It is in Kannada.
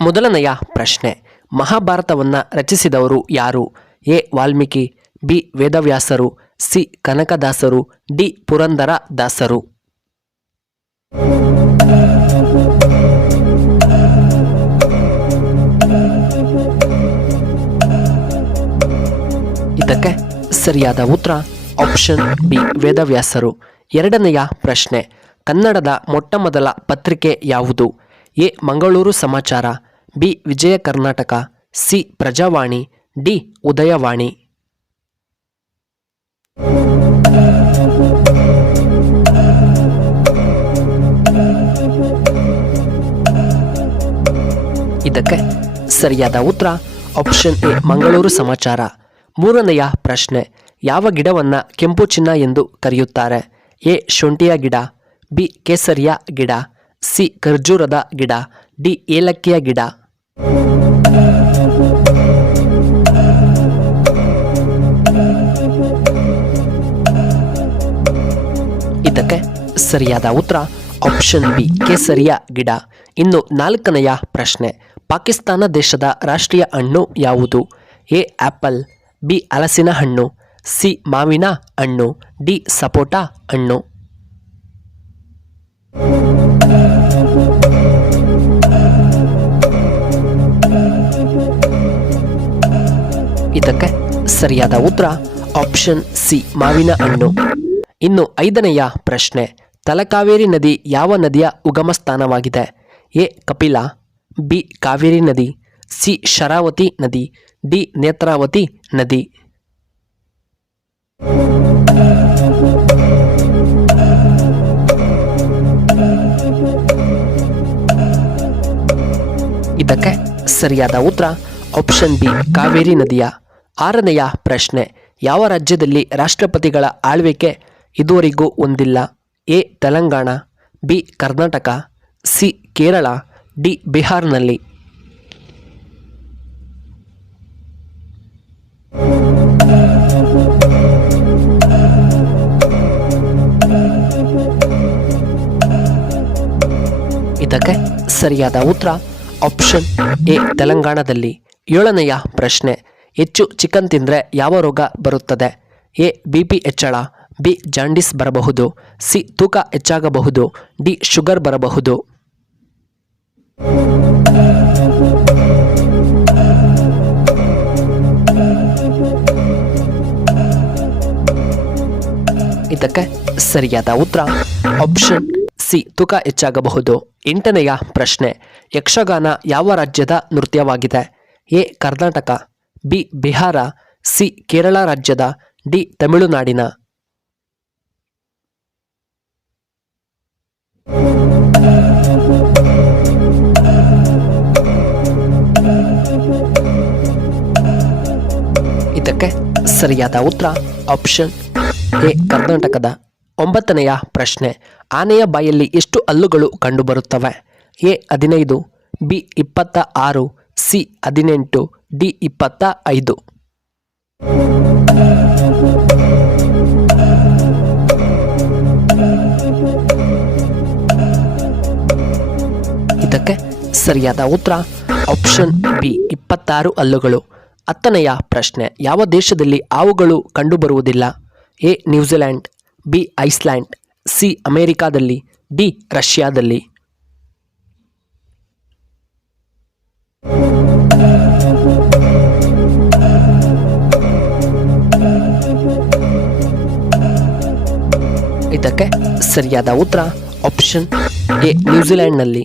ಮೊದಲನೆಯ ಪ್ರಶ್ನೆ, ಮಹಾಭಾರತವನ್ನು ರಚಿಸಿದವರು ಯಾರು? ಎ ವಾಲ್ಮೀಕಿ, ಬಿ ವೇದವ್ಯಾಸರು, ಸಿ ಕನಕದಾಸರು, ಡಿ ಪುರಂದರ ದಾಸರು. ಇದಕ್ಕೆ ಸರಿಯಾದ ಉತ್ತರ ಆಪ್ಷನ್ ಬಿ ವೇದವ್ಯಾಸರು. ಎರಡನೆಯ ಪ್ರಶ್ನೆ, ಕನ್ನಡದ ಮೊಟ್ಟಮೊದಲ ಪತ್ರಿಕೆ ಯಾವುದು? ಎ ಮಂಗಳೂರು ಸಮಾಚಾರ, B Vijaya Karnataka, C Prajavani, D Udayavani. ಇದಕ್ಕೆ ಸರಿಯಾದ ಉತ್ತರ ಆಪ್ಷನ್ ಎ ಮಂಗಳೂರು ಸಮಾಚಾರ. ಮೂರನೆಯ ಪ್ರಶ್ನೆ, ಯಾವ ಗಿಡವನ್ನು ಕೆಂಪು ಚಿನ್ನ ಎಂದು ಕರೆಯುತ್ತಾರೆ? ಎ ಶುಂಠಿಯ ಗಿಡ, ಬಿ ಕೇಸರಿಯ ಗಿಡ, ಸಿ ಖರ್ಜೂರದ ಗಿಡ, ಡಿ ಏಲಕ್ಕಿಯ ಗಿಡ. ಇದಕ್ಕೆ ಸರಿಯಾದ ಉತ್ತರ ಆಪ್ಷನ್ ಬಿ ಕೇಸರಿಯ ಗಿಡ. ಇನ್ನು ನಾಲ್ಕನೆಯ ಪ್ರಶ್ನೆ, ಪಾಕಿಸ್ತಾನ ದೇಶದ ರಾಷ್ಟ್ರೀಯ ಹಣ್ಣು ಯಾವುದು? ಎ ಆಪಲ್, ಬಿ ಹಲಸಿನ ಹಣ್ಣು, ಸಿ ಮಾವಿನ ಹಣ್ಣು, ಡಿ ಸಪೋಟ ಹಣ್ಣು. ಇದಕ್ಕೆ ಸರಿಯಾದ ಉತ್ತರ ಆಪ್ಷನ್ ಸಿ ಮಾವಿನ ಹಣ್ಣು. ಇನ್ನು ಐದನೆಯ ಪ್ರಶ್ನೆ, ತಲಕಾವೇರಿ ನದಿ ಯಾವ ನದಿಯ ಉಗಮ ಸ್ಥಾನವಾಗಿದೆ? ಎ ಕಪಿಲಾ, ಬಿ ಕಾವೇರಿ ನದಿ, ಸಿ ಶರಾವತಿ ನದಿ, ಡಿ ನೇತ್ರಾವತಿ ನದಿ. ಇದಕ್ಕೆ ಸರಿಯಾದ ಉತ್ತರ ಆಪ್ಷನ್ ಬಿ ಕಾವೇರಿ ನದಿಯ. ಆರನೆಯ ಪ್ರಶ್ನೆ, ಯಾವ ರಾಜ್ಯದಲ್ಲಿ ರಾಷ್ಟ್ರಪತಿಗಳ ಆಳ್ವಿಕೆ ಇದುವರೆಗೂ ಹೊಂದಿಲ್ಲ? A Telangana, B Karnataka, C Kerala, D ಬಿಹಾರ್ನಲ್ಲಿ. ಇದಕ್ಕೆ ಸರಿಯಾದ ಉತ್ತರ ಆಪ್ಷನ್ ಎ ತೆಲಂಗಾಣದಲ್ಲಿ. ಏಳನೆಯ ಪ್ರಶ್ನೆ, ಹೆಚ್ಚು ಚಿಕನ್ ತಿಂದರೆ ಯಾವ ರೋಗ ಬರುತ್ತದೆ? ಎ ಬಿಪಿ ಹೆಚ್ಚಳ, ಬಿ ಜಾಂಡಿಸ್ ಬರಬಹುದು, ಸಿ ತೂಕ ಹೆಚ್ಚಾಗಬಹುದು, ಡಿ ಶುಗರ್ ಬರಬಹುದು. ಇದಕ್ಕೆ ಸರಿಯಾದ ಉತ್ತರ ಆಪ್ಷನ್ ಸಿ ತೂಕ ಹೆಚ್ಚಾಗಬಹುದು. ಎಂಟನೆಯ ಪ್ರಶ್ನೆ, ಯಕ್ಷಗಾನ ಯಾವ ರಾಜ್ಯದ ನೃತ್ಯವಾಗಿದೆ? A Karnataka, B Bihar, C Kerala ರಾಜ್ಯದ, ಡಿ ತಮಿಳುನಾಡಿನ. ಇದಕ್ಕೆ ಸರಿಯಾದ ಉತ್ತರ ಆಪ್ಷನ್ ಎ ಕರ್ನಾಟಕದ. ಒಂಬತ್ತನೆಯ ಪ್ರಶ್ನೆ, ಆನೆಯ ಬಾಯಲ್ಲಿ ಎಷ್ಟು ಹಲ್ಲುಗಳು ಕಂಡುಬರುತ್ತವೆ? A 15, B 26, C 18, D 25. ಇದಕ್ಕೆ ಸರಿಯಾದ ಉತ್ತರ ಆಪ್ಷನ್ ಬಿ 26 ಹಲ್ಲುಗಳು. ಹತ್ತನೆಯ ಪ್ರಶ್ನೆ, ಯಾವ ದೇಶದಲ್ಲಿ ಹಾವುಗಳು ಕಂಡುಬರುವುದಿಲ್ಲ? A New Zealand, B Iceland, C ಅಮೆರಿಕಾದಲ್ಲಿ, ಡಿ ರಷ್ಯಾದಲ್ಲಿ. ಇದಕ್ಕೆ ಸರಿಯಾದ ಉತ್ತರ ಆಪ್ಷನ್ ಎ ನ್ಯೂಜಿಲೆಂಡ್ನಲ್ಲಿ.